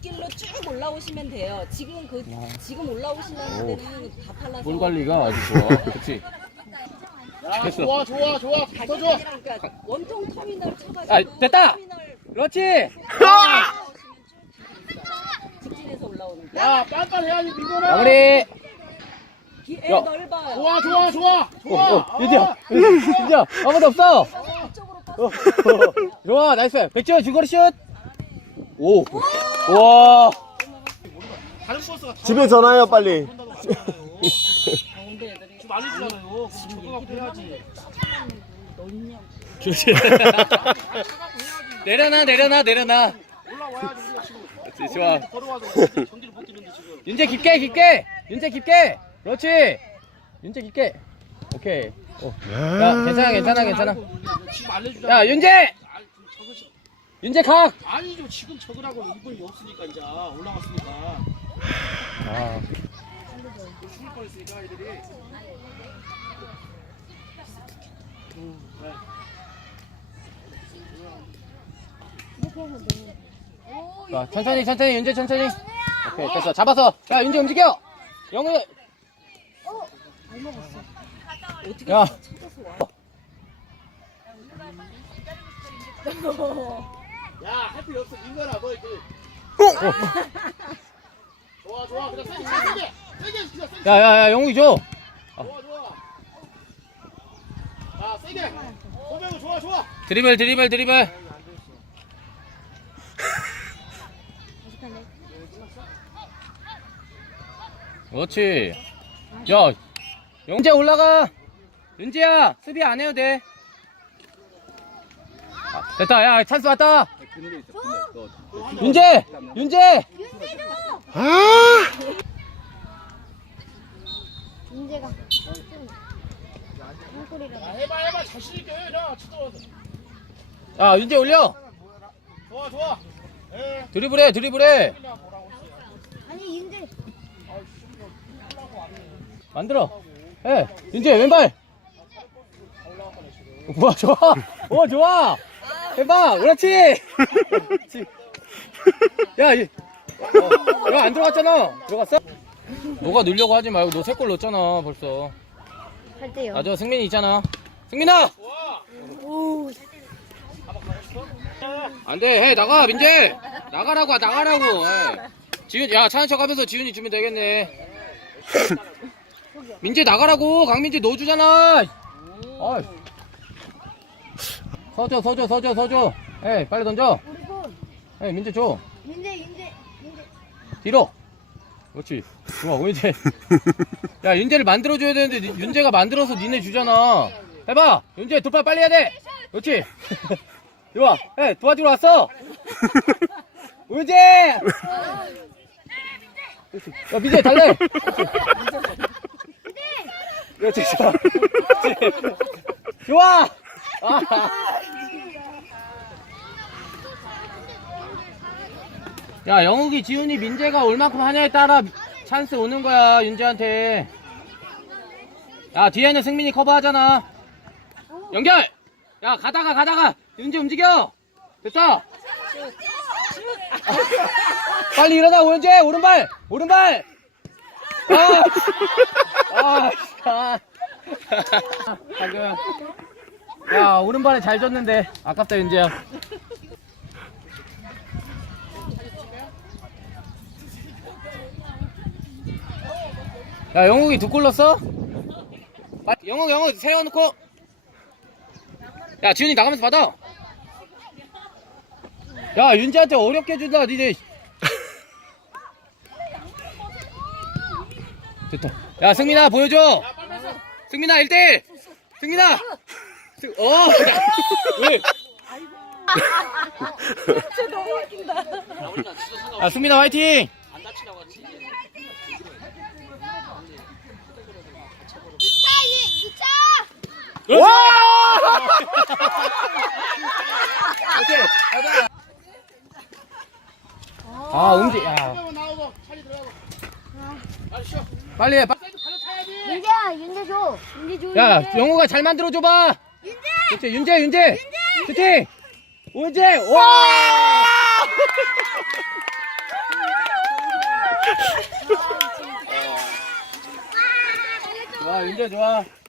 길로 쭉 올라오시면 돼요. 지금 그 지금 올라오시는 데는 다 팔라서. 볼 관리가 아주 좋아. 그렇지. 야, 됐어. 좋아, 좋아, 좋아. 붙어줘. 아니라 그러니까 원통 터미널 쳐가지고 아, 됐다! 터미널 그렇지. 올라오시면 쭉 직진해서 올라오는 거. 야, 빤빤 해야지, 민건아. 마무리. 기- 야. 애 넓어요. 좋아, 좋아, 좋아. 어, 좋아. 어, 윤지야. 윤지야. 아무도 없어. 이쪽으로 어, 버스. 좋아, 나이스. 백지원 중거리 슛. 오. 와. 다른 버스가 다 집에 전화해요 빨리. 내려놔, 내려놔, 내려놔. 올라와야지, 지금. 좋아. 윤재 깊게, 깊게. 윤재 깊게. 그렇지. 윤재 깊게. 오케이. 어. 야, 괜찮아, 괜찮아, 괜찮아. 야, 윤재. 윤재 각. 아니, 좀 지금 적으라고 이번이 없으니까 이제 올라갔으니까. 아. 죽을 뻔했으니까 애들이. 음, 네. 자, 천천히, 천천히, 윤재 천천히. 오케이, 됐어. 잡아서. 야, 윤재 움직여. 영우. 어떻게 야. 찾아서 와? 야, 할 필요 없어. 민건아, 뭐 이제. 어. 좋아, 좋아. 그냥 세게, 세게. 세게 세게. 야, 야, 야, 영욱이 줘. 좋아, 좋아. 자, 세게. 소배우 좋아, 좋아. 드리블, 드리블, 드리블. 그렇지. 야, 영재 올라가. 윤재야, 수비 안 해도 돼. 아, 됐다. 야, 찬스 왔다. 윤재, 윤재. 문제가 한골이라 야, 해봐, 해봐. 자신 있게 해. 자, 치도록. 야, 윤재 올려. 좋아, 좋아. 예. 드리블해, 드리블해. 아니 인제 만들어. 해. 윤재 왼발. 우와 좋아. 오 좋아. 해봐. 그렇지. 그렇지. 야, 이- 어, 야안 들어갔잖아. 들어갔어? 너가 넣으려고 하지 말고 너 세 골 넣었잖아 벌써. 할 때요. 맞아 승민이 있잖아. 승민아. 안돼 해 나가 민재 나가라고 나가라고. 예. 지훈 야 차는 척하면서 지훈이 주면 되겠네. 민재 나가라고 강민재 넣어주잖아. 어이. 서줘 서줘 서줘 서줘. 에 빨리 던져. 우리 분에 민재 줘. 인제 인제 인제 뒤로. 그렇지. 좋아 오윤재. 야 윤재를 만들어줘야 되는데 니- 윤재가 만들어서 니네 주잖아. 해봐. 윤재 돌파 빨리 해야 돼. 그렇지. 좋아. 해 도와주러 왔어. 오윤재. 그렇지. 야 민재 달래. 그렇지. 좋아. 그렇지. 좋아. 아. 야 영욱이 지훈이 민재가 얼만큼 하냐에 따라 찬스 오는 거야 윤재한테. 야 뒤에는 승민이 커버하잖아. 연결! 야 가다가 가다가. 윤재 움직여! 됐다 빨리 일어나 오윤재! 오른발! 오른발! 아, 아, 아. 야 오른발에 잘 줬는데. 아깝다 윤재야. 야 영욱이 두 골 넣었어? 영욱 영욱 세워놓고. 야 지훈이 나가면서 받아. 야 윤지한테 어렵게 준다 니네. 됐다. 야 승민아 보여줘. 승민아 1대1 승민아. 승- 어 왜? 진짜 너무 웃긴다. 야 승민아 화이팅 안 다치라고 하지. 와! 오케이 가자 아 움직. 아, 쉬어. 빨리 해 빨리. 타야지. 인제야 인제 줘. 인제 줘. 야. 영호가 잘 만들어 줘봐. 그렇지 윤재 윤재. 슈팅 윤재 와! 좋아 윤재 좋아.